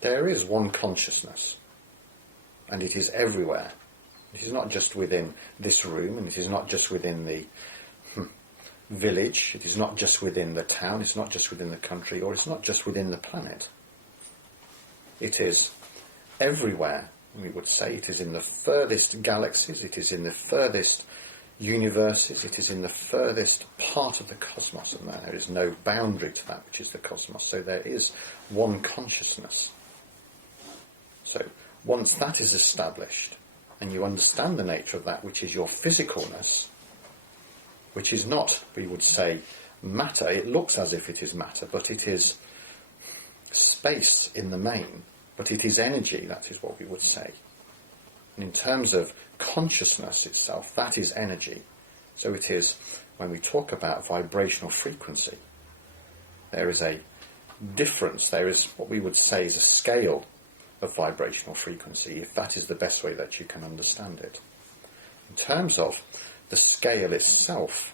There is one consciousness, and it is everywhere. It is not just within this room, and it is not just within the village, it is not just within the town, it's not just within the country, or it's not just within the planet. It is everywhere, we would say. It is in the furthest galaxies, it is in the furthest universes, it is in the furthest part of the cosmos, and there is no boundary to that which is the cosmos. So there is one consciousness. So once that is established, and you understand the nature of that which is your physicalness, which is not, we would say, matter. It looks as if it is matter, but it is space in the main, but it is energy, that is what we would say. And in terms of consciousness itself, that is energy. So it is, when we talk about vibrational frequency, there is a difference, there is what we would say is a scale of vibrational frequency, if that is the best way that you can understand it. In terms of the scale itself,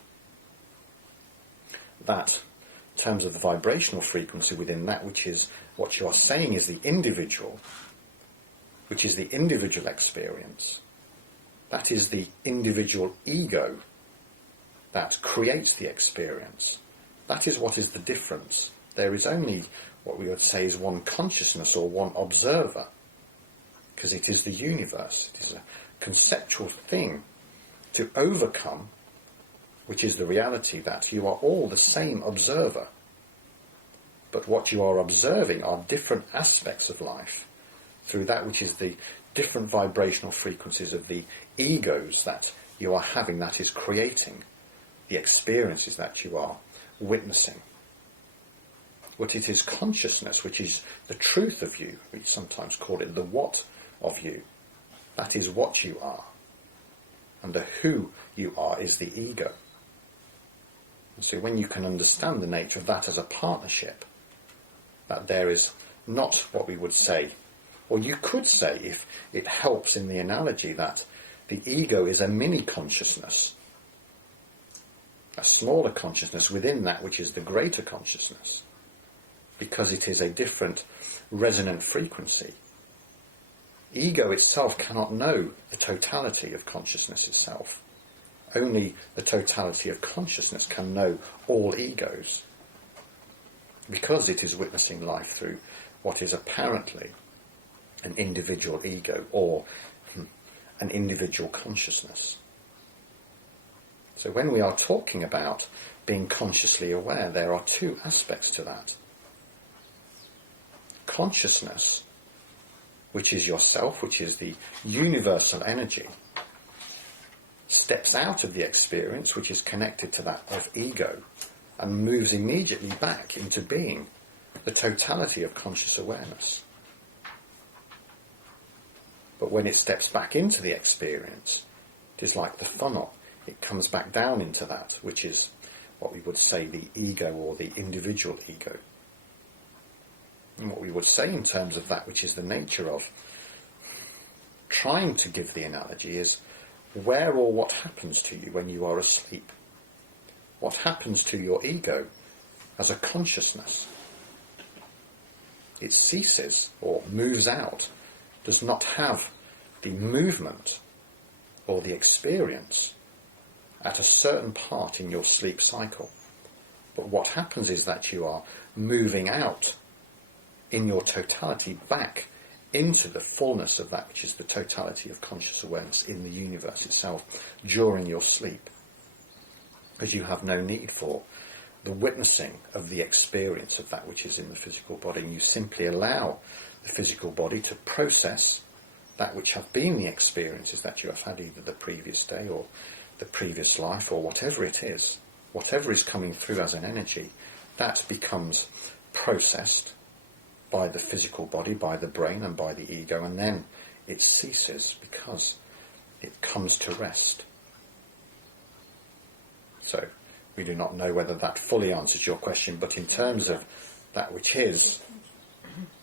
that, in terms of the vibrational frequency within that which is what you are saying is the individual, which is the individual experience, that is the individual ego that creates the experience. That is what is the difference. There is only what we would say is one consciousness or one observer, because it is the universe. It is a conceptual thing to overcome, which is the reality that you are all the same observer. But what you are observing are different aspects of life through that which is the different vibrational frequencies of the egos that you are having, that is creating the experiences that you are witnessing. But it is consciousness, which is the truth of you. We sometimes call it the what of you. That is what you are. And the who you are is the ego. And so when you can understand the nature of that as a partnership, that there is not what we would say, or you could say, if it helps in the analogy, that the ego is a mini consciousness, a smaller consciousness within that which is the greater consciousness, because it is a different resonant frequency. Ego itself cannot know the totality of consciousness itself. Only the totality of consciousness can know all egos, because it is witnessing life through what is apparently an individual ego or an individual consciousness. So when we are talking about being consciously aware, there are two aspects to that. Consciousness, which is yourself, which is the universal energy, steps out of the experience, which is connected to that of ego, and moves immediately back into being the totality of conscious awareness. But when it steps back into the experience, it is like the funnel. It comes back down into that, which is what we would say the ego or the individual ego. And what we would say in terms of that which is the nature of trying to give the analogy is where or what happens to you when you are asleep. What happens to your ego as a consciousness? It ceases or moves out, does not have the movement or the experience at a certain part in your sleep cycle. But what happens is that you are moving out in your totality back into the fullness of that which is the totality of conscious awareness in the universe itself during your sleep, because you have no need for the witnessing of the experience of that which is in the physical body, and you simply allow the physical body to process that which have been the experiences that you have had either the previous day or the previous life or whatever it is. Whatever is coming through as an energy, that becomes processed by the physical body, by the brain and by the ego, and then it ceases because it comes to rest. So we do not know whether that fully answers your question, but in terms of that which is,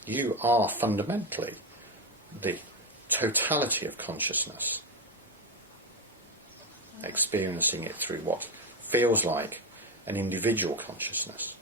you are fundamentally the totality of consciousness, experiencing it through what feels like an individual consciousness.